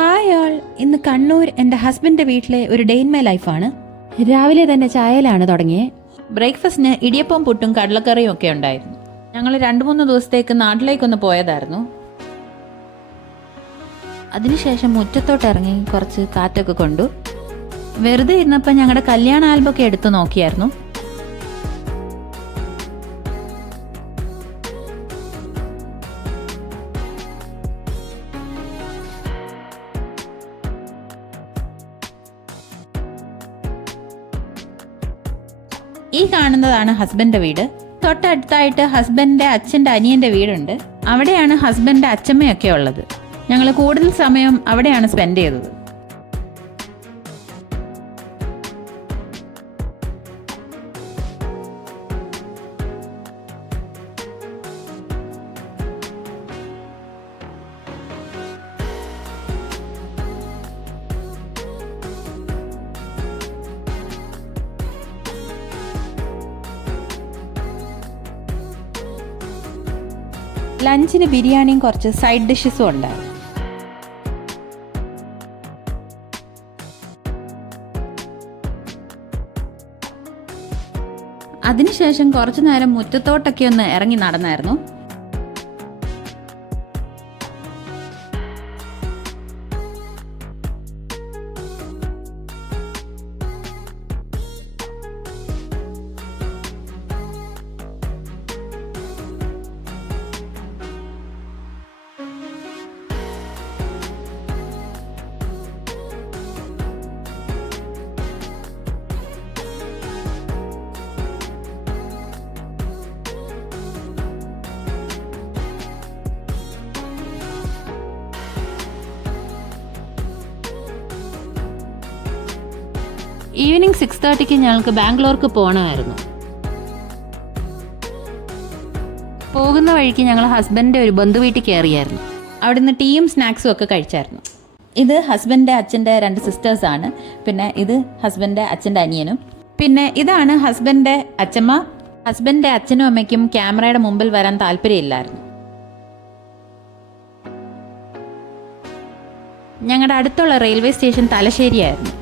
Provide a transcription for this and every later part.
Hi all, ഇന്ന് കണ്ണൂർ എൻ്റെ ഹസ്ബൻഡിൻ്റെ വീട്ടിലെ ഒരു ഡേ ഇൻ മൈ ലൈഫാണ്. രാവിലെ തന്നെ ചായയിലാണ് തുടങ്ങിയത്. ബ്രേക്ക്ഫാസ്റ്റിന് ഇടിയപ്പം പുട്ടും കടലക്കറിയും ഒക്കെ ഉണ്ടായിരുന്നു. ഞങ്ങൾ 2-3 ദിവസത്തേക്ക് നാട്ടിലേക്കൊന്ന് പോയതായിരുന്നു. അതിനുശേഷം മുറ്റത്തോട്ട് ഇറങ്ങി കുറച്ച് കാറ്റൊക്കെ കൊണ്ടു. വെറുതെ ഇരുന്നപ്പോൾ ഞങ്ങളുടെ കല്യാണ ആൽബമൊക്കെ എടുത്തു നോക്കിയായിരുന്നു. ഈ കാണുന്നതാണ് ഹസ്ബൻഡിന്റെ വീട്. തൊട്ടടുത്തായിട്ട് ഹസ്ബൻഡിന്റെ അച്ഛൻ്റെ അനിയൻ്റെ വീടുണ്ട്. അവിടെയാണ് ഹസ്ബൻഡിന്റെ അച്ഛമ്മയൊക്കെ ഉള്ളത്. ഞങ്ങൾ കൂടുതൽ സമയം അവിടെയാണ് സ്പെൻഡ് ചെയ്തത്. ലഞ്ചിന് ബിരിയാണിയും കുറച്ച് സൈഡ് ഡിഷസും ഉണ്ടായിരുന്നു. അതിനുശേഷം കുറച്ചു നേരം മുറ്റത്തോട്ടൊക്കെ ഒന്ന് ഇറങ്ങി നടന്നായിരുന്നു. ഈവനിങ് 6:30 ഞങ്ങൾക്ക് ബാംഗ്ലൂർക്ക് പോകണമായിരുന്നു. പോകുന്ന വഴിക്ക് ഞങ്ങൾ ഹസ്ബൻഡിൻ്റെ ഒരു ബന്ധുവീട്ടിൽ കയറിയായിരുന്നു. അവിടുന്ന് ടീയും സ്നാക്സും ഒക്കെ കഴിച്ചായിരുന്നു. ഇത് ഹസ്ബൻഡിൻ്റെ അച്ഛൻ്റെ 2 സിസ്റ്റേഴ്സാണ്. പിന്നെ ഇത് ഹസ്ബൻഡിൻ്റെ അച്ഛൻ്റെ അനിയനും. പിന്നെ ഇതാണ് ഹസ്ബൻഡിൻ്റെ അച്ഛമ്മ. ഹസ്ബൻഡിൻ്റെ അച്ഛനും അമ്മയ്ക്കും ക്യാമറയുടെ മുമ്പിൽ വരാൻ താല്പര്യമില്ലായിരുന്നു. ഞങ്ങളുടെ അടുത്തുള്ള റെയിൽവേ സ്റ്റേഷൻ തലശ്ശേരിയായിരുന്നു.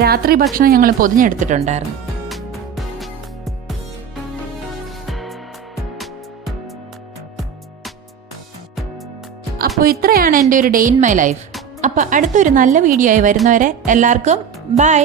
രാത്രി ഭക്ഷണം ഞങ്ങൾ പൊതിഞ്ഞെടുത്തിട്ടുണ്ടായിരുന്നു. അപ്പോൾ ഇത്രയാണ് എൻ്റെ ഒരു ഡേ ഇൻ മൈ ലൈഫ്. അപ്പോൾ അടുത്തൊരു നല്ല വീഡിയോ ആയി വരുന്നവരെ എല്ലാവർക്കും ബൈ.